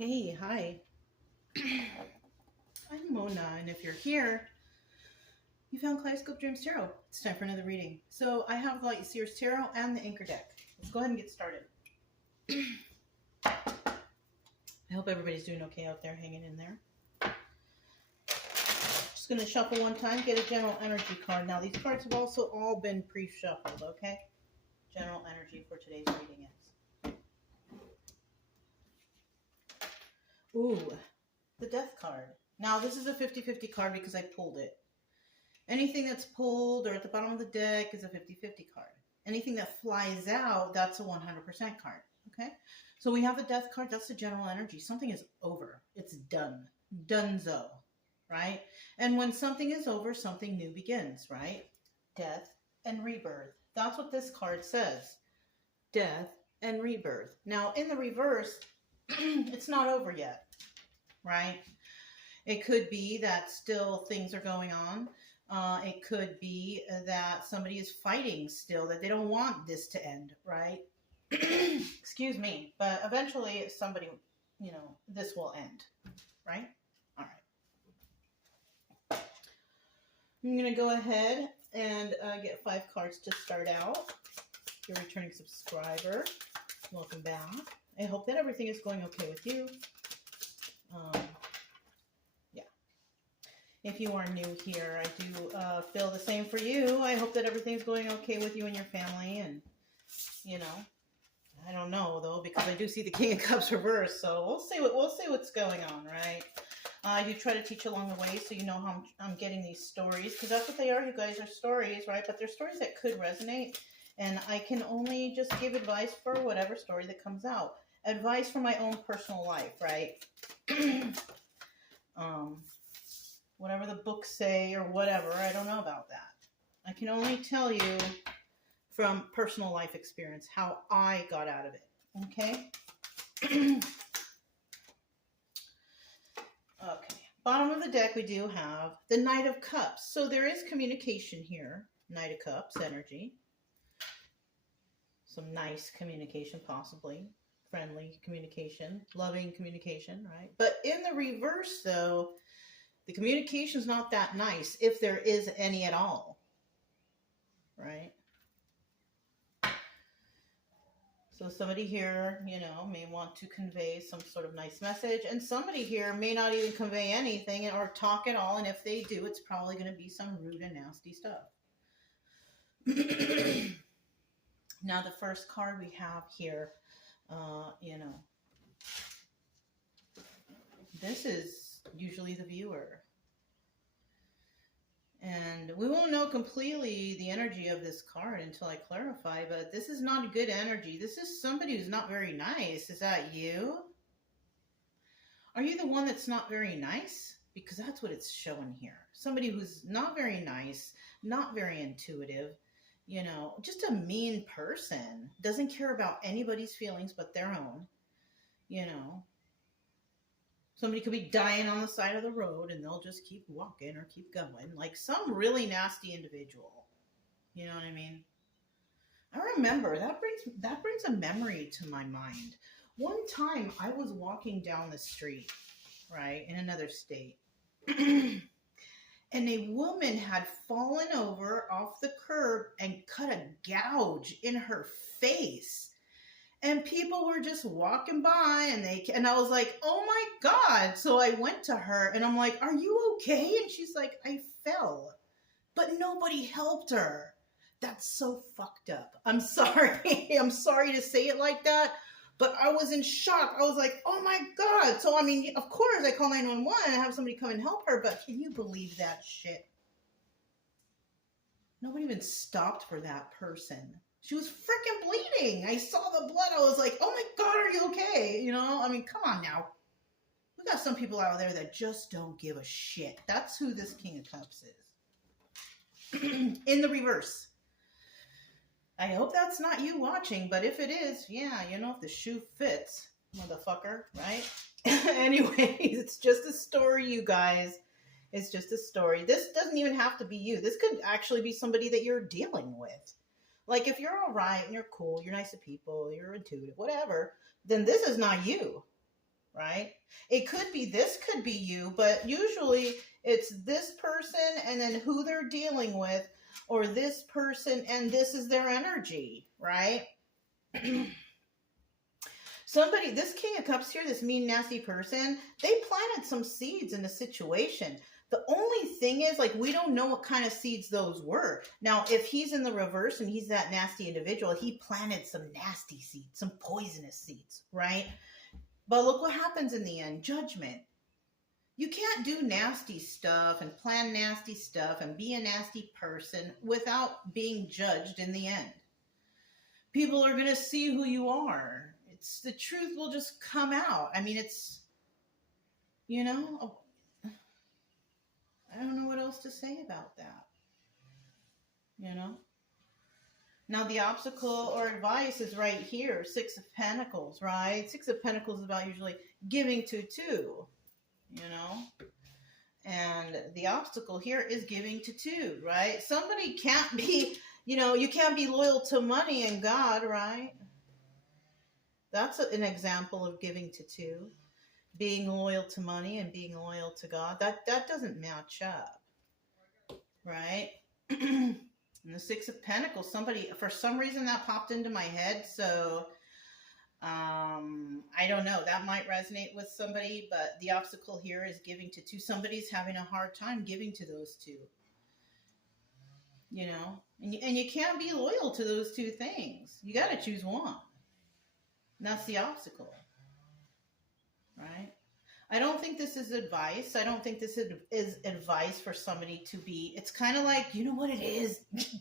Hey, hi. I'm Mona, and if you're here, you found Kaleidoscope Dreams Tarot. It's time for another reading. So I have Light Seers Tarot and the Anchor deck. Let's go ahead and get started. I hope everybody's doing okay out there, hanging in there. Just going to shuffle one time, get a general energy card. Now, these cards have also all been pre-shuffled, okay? General energy for today's reading is. Ooh, the Death card. Now, this is a 50-50 card because I pulled it. Anything that's pulled or at the bottom of the deck is a 50-50 card. Anything that flies out, that's a 100% card, okay? So we have the Death card. That's the general energy. Something is over. It's done. Donezo, right? And when something is over, something new begins, right? Death and rebirth. That's what this card says. Death and rebirth. Now, in the reverse, it's not over yet, right? It could be that still things are going on. It could be that somebody is fighting still, that they don't want this to end, right? Excuse me. But eventually somebody, this will end, right? All right. I'm going to go ahead and get 5 cards to start out. If you're a returning subscriber, welcome back. I hope that everything is going okay with you. If you are new here, I do feel the same for you. I hope that everything's going okay with you and your family. And, I don't know, though, because I do see the King of Cups reversed. So we'll see what's going on, right? I do try to teach along the way so you know how I'm getting these stories. Because that's what they are. You guys are stories, right? But they're stories that could resonate. And I can only just give advice for whatever story that comes out. Advice for my own personal life, right? Whatever the books say or whatever, I don't know about that. I can only tell you from personal life experience how I got out of it, okay? Okay, bottom of the deck we do have the Knight of Cups. So there is communication here, Knight of Cups energy. Some nice communication possibly, friendly communication, loving communication, right? But in the reverse though, the communication's not that nice, if there is any at all, right? So somebody here, may want to convey some sort of nice message, and somebody here may not even convey anything or talk at all, and if they do, it's probably going to be some rude and nasty stuff. Now, the first card we have here, this is usually the viewer. And we won't know completely the energy of this card until I clarify, but this is not a good energy. This is somebody who's not very nice. Is that you? Are you the one that's not very nice? Because that's what it's showing here. Somebody who's not very nice, not very intuitive, just a mean person. Doesn't care about anybody's feelings but their own, Somebody could be dying on the side of the road and they'll just keep walking or keep going. Like some really nasty individual. You know what I mean? I remember, that brings a memory to my mind. One time I was walking down the street, right, in another state. And a woman had fallen over off the curb and cut a gouge in her face. And people were just walking by and I was like, oh my God. So I went to her and I'm like, are you okay? And she's like, I fell, but nobody helped her. That's so fucked up. I'm sorry. I'm sorry to say it like that, but I was in shock. I was like, oh my God. So, of course I call 911 and have somebody come and help her, but can you believe that shit? Nobody even stopped for that person. She was freaking bleeding. I saw the blood. I was like, oh my God, are you okay? Come on now. We got some people out there that just don't give a shit. That's who this King of Cups is. In the reverse. I hope that's not you watching, but if it is, yeah, if the shoe fits, motherfucker, right? Anyways, it's just a story, you guys. It's just a story. This doesn't even have to be you. This could actually be somebody that you're dealing with. Like, if you're all right and you're cool, you're nice to people, you're intuitive, whatever, then this is not you. right? It could be, this could be you, but usually it's this person and then who they're dealing with, or this person and this is their energy, right? Somebody, this King of Cups here, this mean, nasty person, they planted some seeds in a situation. The only thing is, like, we don't know what kind of seeds those were. Now, if he's in the reverse and he's that nasty individual, he planted some nasty seeds, some poisonous seeds, right? But look what happens in the end, judgment. You can't do nasty stuff and plan nasty stuff and be a nasty person without being judged in the end. People are going to see who you are. It's, the truth will just come out. I mean, it's, you know, I don't know what else to say about that. You know? Now, the obstacle or advice is right here. 6 of Pentacles, right? 6 of Pentacles is about usually giving to 2, you know? And the obstacle here is giving to 2, right? Somebody can't be, you know, you can't be loyal to money and God, right? That's an example of giving to 2. Being loyal to money and being loyal to God. That doesn't match up, right? And the 6 of Pentacles, somebody, for some reason that popped into my head. So, I don't know. That might resonate with somebody, but the obstacle here is giving to 2. Somebody's having a hard time giving to those 2. You know, and you can't be loyal to those 2 things. You got to choose one. And that's the obstacle, right? I don't think this is advice. I don't think this is advice for somebody to be, it's kind of like, you know what it is?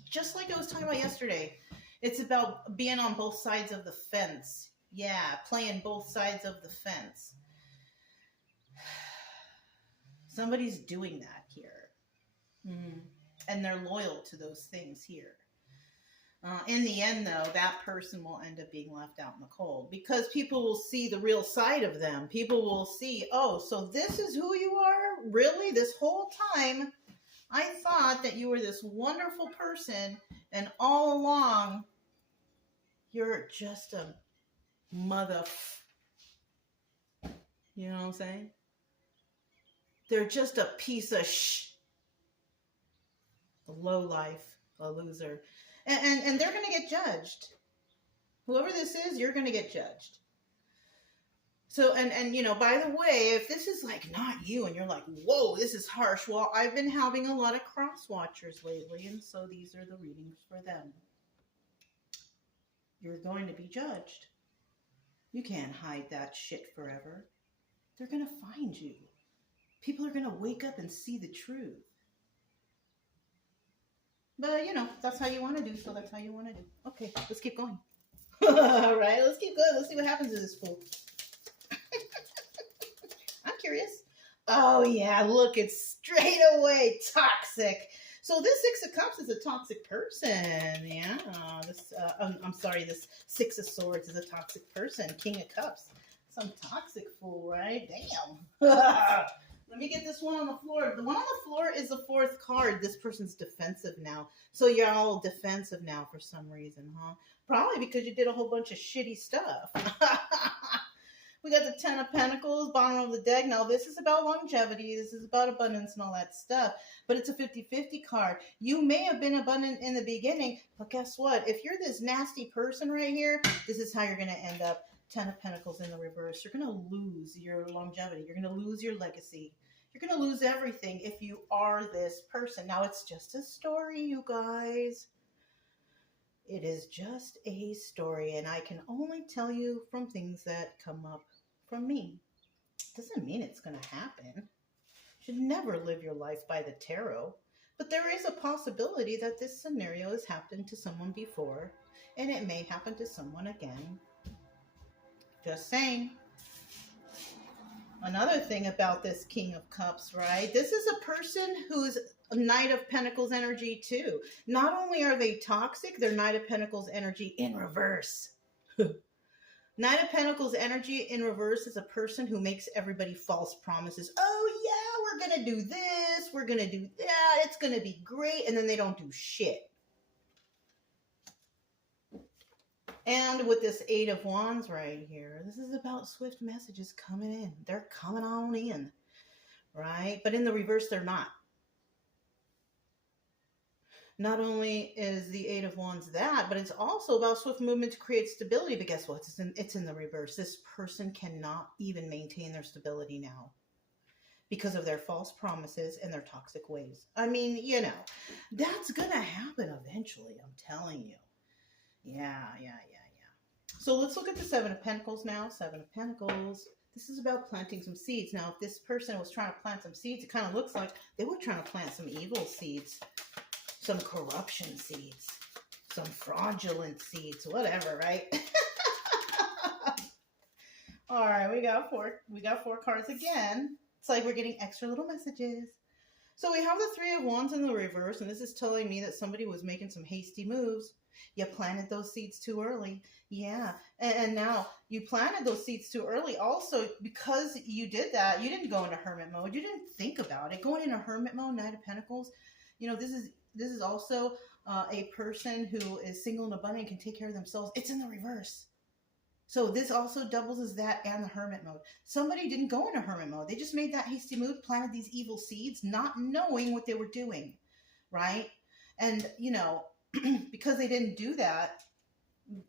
Just like I was talking about yesterday. It's about being on both sides of the fence. Yeah, playing both sides of the fence. Somebody's doing that here. And they're loyal to those things here. In the end, though, that person will end up being left out in the cold because people will see the real side of them. People will see, oh, so this is who you are? Really? This whole time, I thought that you were this wonderful person, and all along, you're just a mother. You know what I'm saying? They're just a piece of a lowlife, a loser. And they're going to get judged. Whoever this is, you're going to get judged. So, and you know, by the way, if this is like not you and you're like, whoa, this is harsh. Well, I've been having a lot of cross watchers lately. And so these are the readings for them. You're going to be judged. You can't hide that shit forever. They're going to find you. People are going to wake up and see the truth. But, you know, that's how you want to do, so that's how you want to do. Okay, let's keep going. All right, let's keep going. Let's see what happens to this fool. I'm curious. Oh, yeah, look, it's straight away toxic. So this 6 of Cups is a toxic person. Yeah, I'm sorry, this 6 of Swords is a toxic person. King of Cups, some toxic fool, right? Damn. Let me get this one on the floor. The one on the floor is the 4th card. This person's defensive now. So you're all defensive now for some reason, huh? Probably because you did a whole bunch of shitty stuff. We got the 10 of Pentacles, bottom of the deck. Now, this is about longevity. This is about abundance and all that stuff. But it's a 50-50 card. You may have been abundant in the beginning, but guess what? If you're this nasty person right here, this is how you're going to end up. 10 of Pentacles in the reverse. You're going to lose your longevity. You're going to lose your legacy. You're going to lose everything if you are this person. Now, it's just a story, you guys. It is just a story, and I can only tell you from things that come up from me. Doesn't mean it's going to happen. You should never live your life by the tarot. But there is a possibility that this scenario has happened to someone before, and it may happen to someone again. Just saying. Another thing about this King of Cups, right? This is a person who's a Knight of Pentacles energy too. Not only are they toxic, they're Knight of Pentacles energy in reverse. Knight of Pentacles energy in reverse is a person who makes everybody false promises. Oh yeah, we're going to do this. We're going to do that. It's going to be great. And then they don't do shit. And with this Eight of Wands right here, this is about swift messages coming in. They're coming on in, right? But in the reverse, they're not. Not only is the Eight of Wands that, but it's also about swift movement to create stability. But guess what? It's in the reverse. This person cannot even maintain their stability now because of their false promises and their toxic ways. I mean, you know, that's going to happen eventually. I'm telling you. Yeah. So let's look at the Seven of Pentacles now. Seven of Pentacles. This is about planting some seeds. Now, if this person was trying to plant some seeds, it kind of looks like they were trying to plant some evil seeds. Some corruption seeds, some fraudulent seeds, whatever, right? All right, we got four cards again. It's like we're getting extra little messages. So we have the Three of Wands in the reverse, and this is telling me that somebody was making some hasty moves. You planted those seeds too early. Yeah, and now you planted those seeds too early. Also, because you did that, you didn't go into hermit mode. You didn't think about it. Going into hermit mode, Knight of Pentacles, you know, this is also a person who is single and abundant and can take care of themselves. It's in the reverse. So this also doubles as that and the hermit mode. Somebody didn't go into hermit mode. They just made that hasty move, planted these evil seeds, not knowing what they were doing, right? And, you know, because they didn't do that,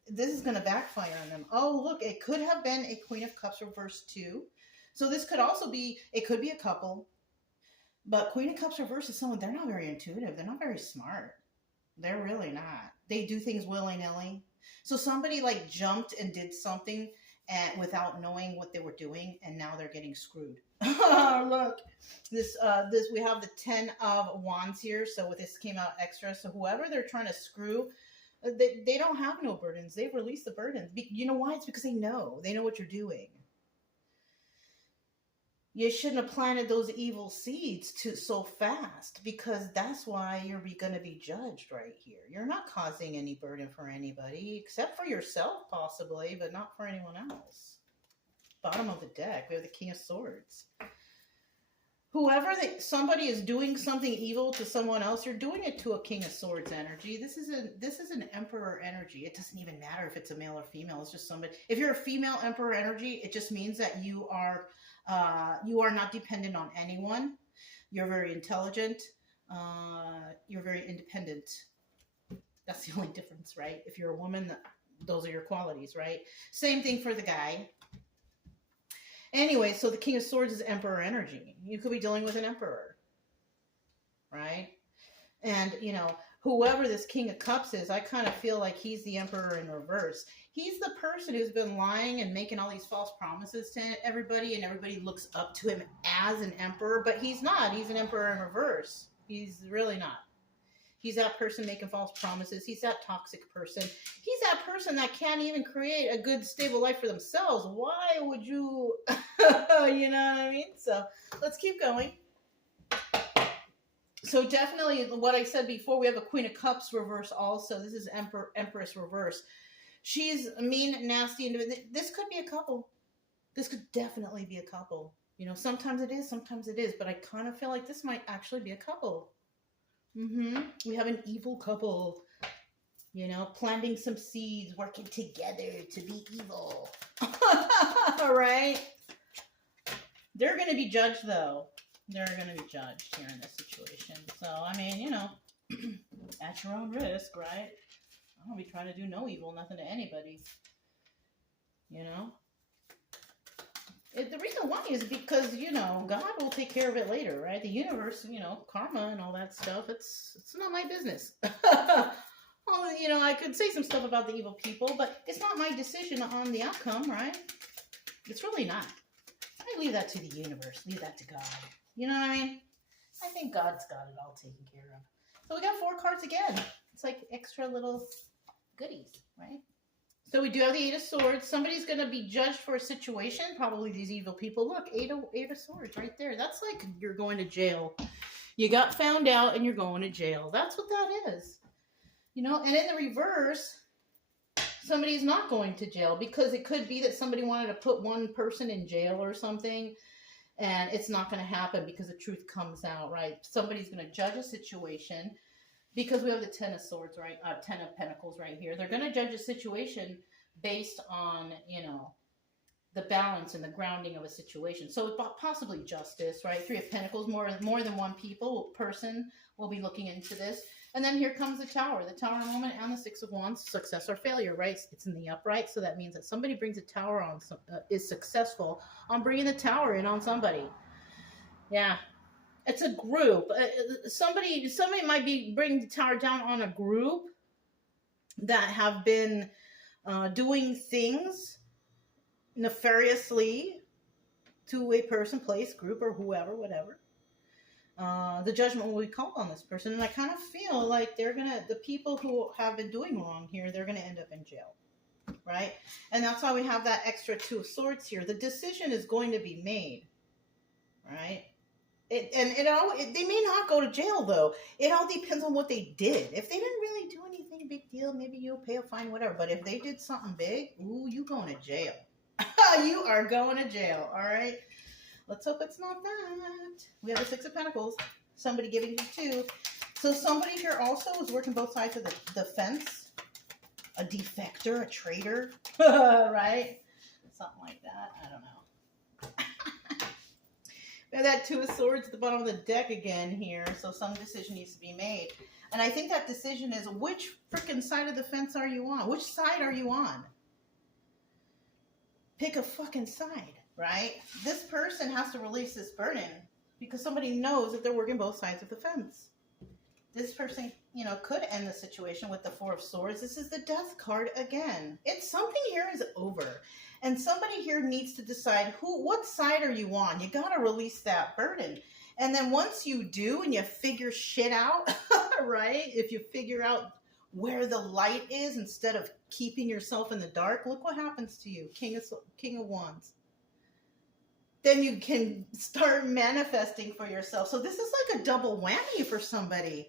this is going to backfire on them. Oh, look, it could have been a Queen of Cups reverse too. So this could also be, it could be a couple. But Queen of Cups reverse is someone, they're not very intuitive. They're not very smart. They're really not. They do things willy-nilly. So somebody like jumped and did something without knowing what they were doing, and now they're getting screwed. Look, this we have the 10 of Wands here. So this came out extra. So whoever they're trying to screw, they don't have no burdens. They've released the burdens. You know why? It's because they know what you're doing. You shouldn't have planted those evil seeds so fast, because that's why you're going to be judged right here. You're not causing any burden for anybody except for yourself possibly, but not for anyone else. Bottom of the deck, we have the King of Swords. Somebody is doing something evil to someone else, you're doing it to a King of Swords energy. This is an Emperor energy. It doesn't even matter if it's a male or female. It's just somebody. If you're a female Emperor energy, it just means that you are not dependent on anyone. You're very intelligent. You're very independent. That's the only difference, right? If you're a woman, those are your qualities, right? Same thing for the guy. Anyway, so the King of Swords is Emperor energy. You could be dealing with an Emperor, right? And, you know, whoever this King of Cups is, I kind of feel like he's the Emperor in reverse. He's the person who's been lying and making all these false promises to everybody, and everybody looks up to him as an Emperor, but he's not. He's an Emperor in reverse. He's really not. He's that person making false promises. He's that toxic person. He's that person that can't even create a good, stable life for themselves. Why would you, you know what I mean? So let's keep going. So definitely what I said before, we have a Queen of Cups reverse also. This is Empress reverse. She's mean, nasty. This could be a couple. This could definitely be a couple. You know, sometimes it is, but I kind of feel like this might actually be a couple. We have an evil couple, you know, planting some seeds, working together to be evil. All right. They're going to be judged, though. They're going to be judged here in this situation. So, I mean, you know, at your own risk, right? I don't be trying to do no evil, nothing to anybody. You know? The reason why is because, you know, God will take care of it later, right? The universe, you know, karma and all that stuff, it's not my business. Well, you know, I could say some stuff about the evil people, but it's not my decision on the outcome, right? It's really not. I leave that to the universe. Leave that to God. You know what I mean? I think God's got it all taken care of. So we got 4 cards again. It's like extra little goodies, right? So we do have the 8 of Swords. Somebody's going to be judged for a situation. Probably these evil people. Look, 8 of Swords right there. That's like you're going to jail. You got found out and you're going to jail. That's what that is. You know, and in the reverse, somebody's not going to jail, because it could be that somebody wanted to put one person in jail or something, and it's not going to happen because the truth comes out, right? Somebody's going to judge a situation, because we have the 10 of Swords, right? 10 of Pentacles right here. They're going to judge a situation based on, you know, the balance and the grounding of a situation. So possibly justice, right? Three of Pentacles, more than one person will be looking into this. And then here comes the Tower moment, and the Six of Wands, success or failure, right? It's in the upright, so that means that somebody brings a Tower on, is successful on bringing the Tower in on somebody. Yeah, it's a group. Somebody might be bringing the Tower down on a group that have been doing things nefariously to a person, place, group, or whoever, whatever. The judgment will be called on this person, and I kind of feel like the people who have been doing wrong here, they're gonna end up in jail, right? And that's why we have that extra Two of Swords here. The decision is going to be made, right? They may not go to jail though. It all depends on what they did. If they didn't really do anything big deal, maybe you'll pay a fine, whatever. But if they did something big, ooh, you going to jail. You are going to jail, all right? Let's hope it's not that. We have the Six of Pentacles. Somebody giving you two. So somebody here also is working both sides of the fence. A defector, a traitor, right? Something like that. I don't know. We have that Two of Swords at the bottom of the deck again here. So some decision needs to be made. And I think that decision is, which freaking side of the fence are you on? Which side are you on? Pick a fucking side, right? This person has to release this burden because somebody knows that they're working both sides of the fence. This person, you know, could end the situation with the Four of Swords. This is the Death card again. It's something here is over. And somebody here needs to decide what side are you on? You got to release that burden. And then once you do and you figure shit out, right? If you figure out where the light is instead of keeping yourself in the dark, look what happens to you. King of Wands. Then you can start manifesting for yourself. So this is like a double whammy for somebody.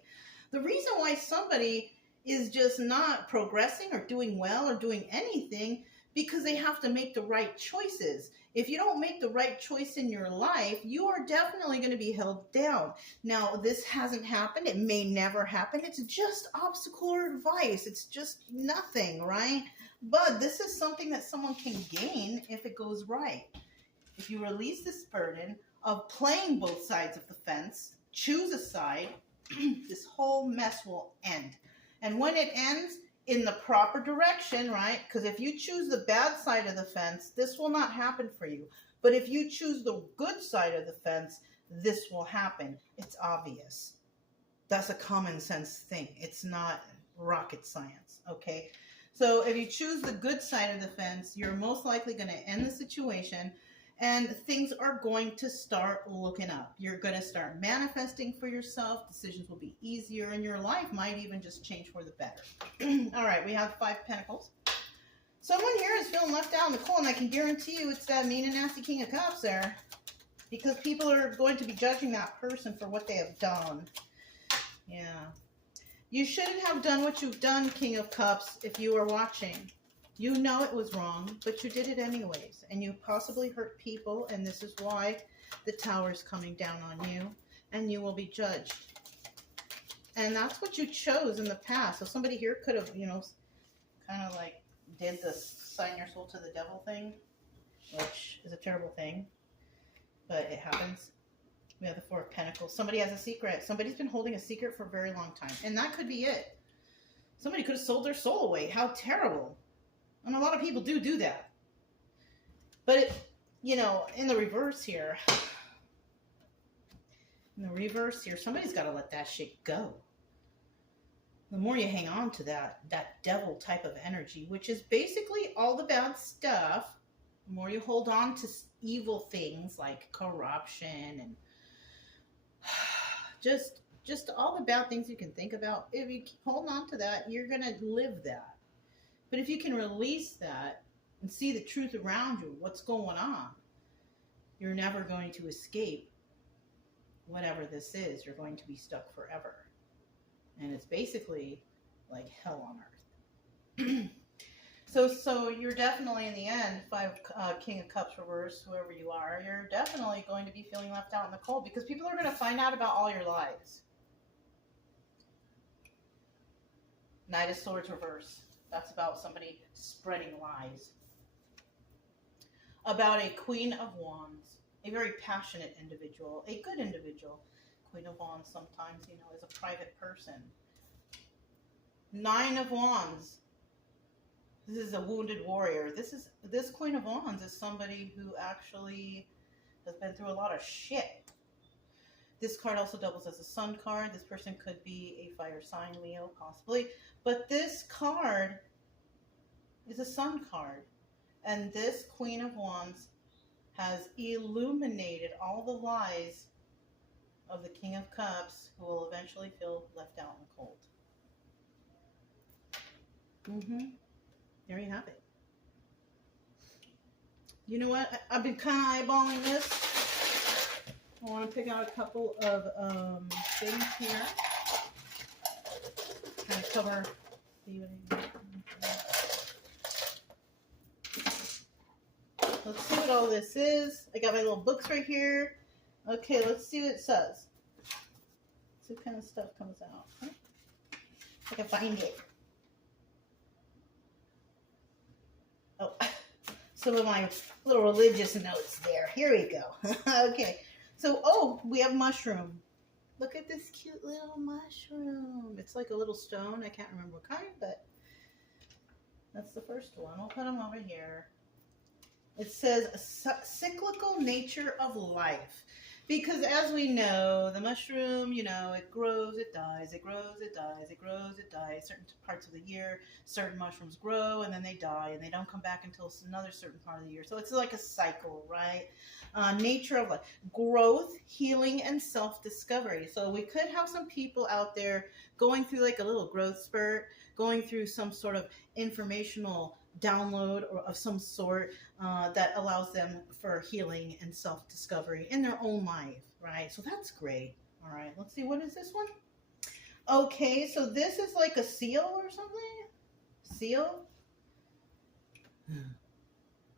The reason why somebody is just not progressing or doing well or doing anything, because they have to make the right choices. If you don't make the right choice in your life, you are definitely going to be held down. Now, this hasn't happened. It may never happen. It's just obstacle or advice. It's just nothing, right? But this is something that someone can gain if it goes right. If you release this burden of playing both sides of the fence, choose a side, this whole mess will end. And when it ends, in the proper direction, right? Because if you choose the bad side of the fence, this will not happen for you. But if you choose the good side of the fence, this will happen. It's obvious. That's a common sense thing. It's not rocket science, okay? So if you choose the good side of the fence, you're most likely going to end the situation, and things are going to start looking up. You're going to start manifesting for yourself. Decisions will be easier, and your life might even just change for the better. All right, we have Five of Pentacles. Someone here is feeling left out in the cold, and I can guarantee you it's that mean and nasty King of Cups there, because people are going to be judging that person for what they have done. Yeah. You shouldn't have done what you've done, King of Cups, if you are watching. You know it was wrong, but you did it anyways. And you possibly hurt people, and this is why the Tower is coming down on you, and you will be judged. And that's what you chose in the past. So somebody here could have, you know, kind of like did the sign your soul to the devil thing, which is a terrible thing, but it happens. We have the Four of Pentacles. Somebody has a secret. Somebody's been holding a secret for a very long time, and that could be it. Somebody could have sold their soul away. How terrible. And a lot of people do that. But, you know, in the reverse here, somebody's got to let that shit go. The more you hang on to that devil type of energy, which is basically all the bad stuff, the more you hold on to evil things like corruption and just all the bad things you can think about. If you keep holding on to that, you're going to live that. But if you can release that and see the truth around you, what's going on, you're never going to escape whatever this is. You're going to be stuck forever. And it's basically like hell on earth. So you're definitely, in the end, King of Cups reverse, whoever you are, you're definitely going to be feeling left out in the cold because people are going to find out about all your lies. Knight of Swords reverse. That's about somebody spreading lies. About a Queen of Wands, a very passionate individual, a good individual. Queen of Wands sometimes, you know, is a private person. Nine of Wands. This is a wounded warrior. This Queen of Wands is somebody who actually has been through a lot of shit. This card also doubles as a sun card. This person could be a fire sign, Leo, possibly. But this card is a sun card. And this Queen of Wands has illuminated all the lies of the King of Cups, who will eventually feel left out in the cold. There you have it. You know what? I've been kind of eyeballing this. I want to pick out a couple of things here. Kind of cover. Let's see what all this is. I got my little books right here. Okay, let's see what it says. Let's see what kind of stuff comes out. If I can find it. Oh, some of my little religious notes there. Here we go. Okay. So, oh, we have mushroom. Look at this cute little mushroom. It's like a little stone. I can't remember what kind, but that's the first one. We'll put them over here. It says cyclical nature of life. Because as we know, the mushroom, you know, it grows, it dies, it grows, it dies, it grows, it dies. Certain parts of the year, certain mushrooms grow and then they die and they don't come back until another certain part of the year. So it's like a cycle, right? Nature of life. Growth, healing, and self-discovery. So we could have some people out there going through like a little growth spurt, going through some sort of informational download or of some sort that allows them for healing and self-discovery in their own life, right? So that's great. All right, let's see, what is this one? Okay, so this is like a seal or something? Seal?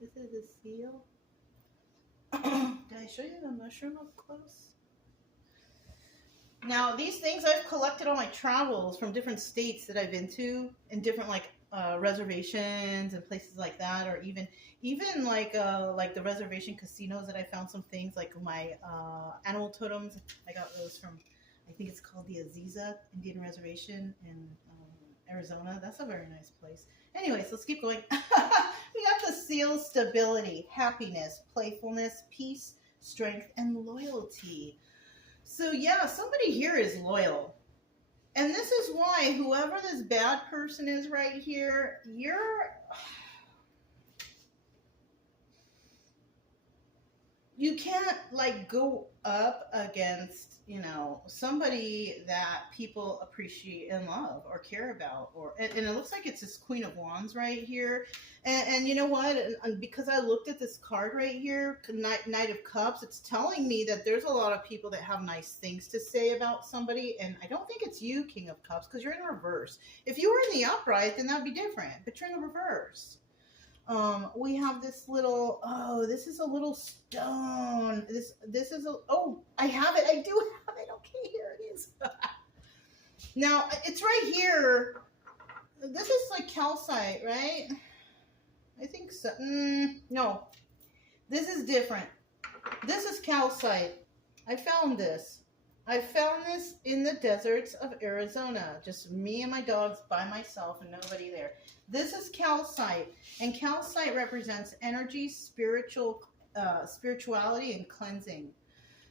This is a seal. Did I show you the mushroom up close? Now, these things I've collected on my travels from different states that I've been to, and different like reservations and places like that, or even like the reservation casinos that I found some things like my animal totems. I got those from, I think it's called the Aziza Indian Reservation in Arizona. That's a very nice place. Anyways, let's keep going. We got the seal: stability, happiness, playfulness, peace, strength, and loyalty. So yeah, somebody here is loyal. And this is why whoever this bad person is right here, you can't like go up against, you know, somebody that people appreciate and love or care about, and it looks like it's this Queen of Wands right here. And you know what? And because I looked at this card right here, Knight of Cups, it's telling me that there's a lot of people that have nice things to say about somebody. And I don't think it's you, King of Cups, because you're in reverse. If you were in the upright, then that would be different. But you're in the reverse. We have this little, oh, this is a little stone. This is a, oh, I have it. I do have it. Okay, here it is. Now, it's right here. This is like calcite, right? I think so. No, this is different. This is calcite. I found this. I found this in the deserts of Arizona. Just me and my dogs by myself and nobody there. This is calcite, and calcite represents energy, spirituality, and cleansing.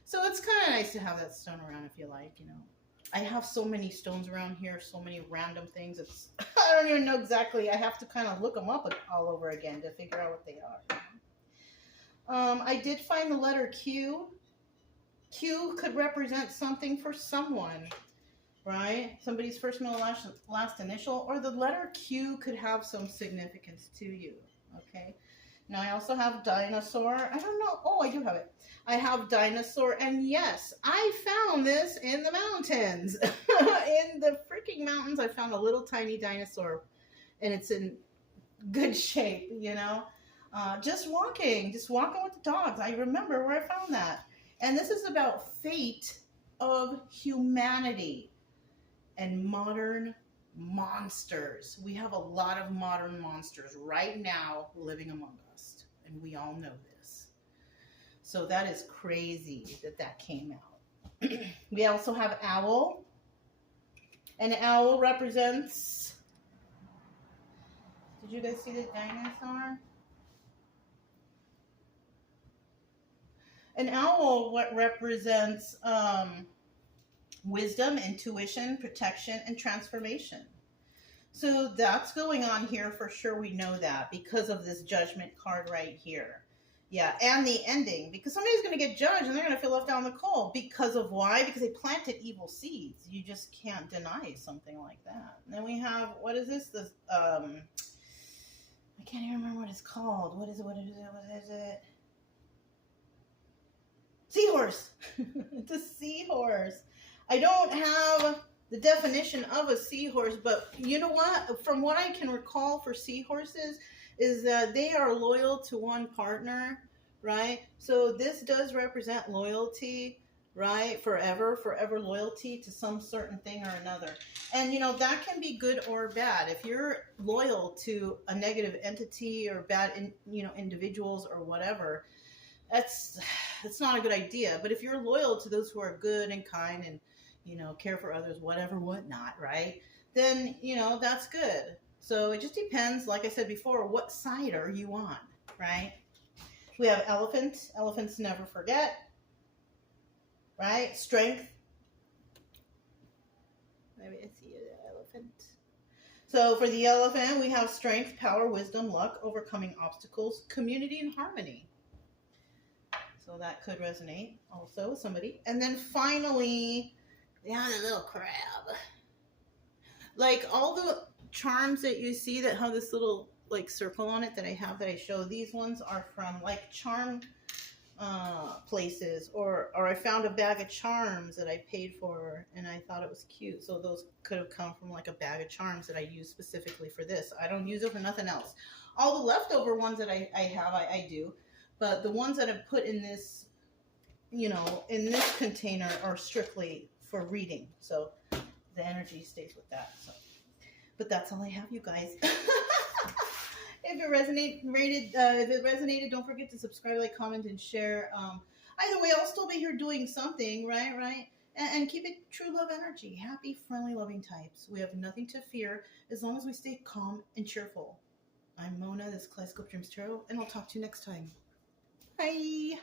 So it's kind of nice to have that stone around if you like, you know. I have so many stones around here, so many random things. It's I don't even know exactly. I have to kind of look them up all over again to figure out what they are. I did find the letter Q. Q could represent something for someone, right? Somebody's first, middle, last initial, or the letter Q could have some significance to you, okay? Now, I also have dinosaur. I don't know. Oh, I do have it. I have dinosaur, and yes, I found this in the mountains. In the freaking mountains, I found a little tiny dinosaur, and it's in good shape, you know? Just walking with the dogs. I remember where I found that. And this is about fate of humanity and modern monsters. We have a lot of modern monsters right now living among us, and we all know this. So that is crazy that that came out. We also have owl. An owl represents, did you guys see the dinosaur? An owl what represents wisdom, intuition, protection, and transformation. So that's going on here for sure. We know that because of this judgment card right here. Yeah, and the ending, because somebody's going to get judged and they're going to feel left out in the cold. Because of why? Because they planted evil seeds. You just can't deny something like that. And then we have, what is this? This I can't even remember what it's called. What is it? What is it? What is it? Seahorse. It's a seahorse. I don't have the definition of a seahorse, but you know what? From what I can recall for seahorses is that they are loyal to one partner, right? So this does represent loyalty, right? Forever loyalty to some certain thing or another. And you know, that can be good or bad. If you're loyal to a negative entity or bad, individuals or whatever, that's not a good idea. But if you're loyal to those who are good and kind and, care for others, whatever, whatnot, right? Then, that's good. So it just depends, like I said before, what side are you on, right? We have elephant. Elephants never forget, right? Strength. Maybe I see an elephant. So for the elephant, we have strength, power, wisdom, luck, overcoming obstacles, community, and harmony. So that could resonate also with somebody. And then finally, yeah, the little crab. Like all the charms that you see that have this little like circle on it that I show, these ones are from like charm places, or I found a bag of charms that I paid for and I thought it was cute. So those could have come from like a bag of charms that I use specifically for this. I don't use it for nothing else. All the leftover ones that I have, I do. But the ones that I've put in this, in this container are strictly for reading. So the energy stays with that. So, but that's all I have, you guys. If it resonated, don't forget to subscribe, like, comment, and share. Either way, I'll still be here doing something, right? And keep it true love energy. Happy, friendly, loving types. We have nothing to fear as long as we stay calm and cheerful. I'm Mona, this is Kaleidoscope Dreams Tarot, and I'll talk to you next time. Bye.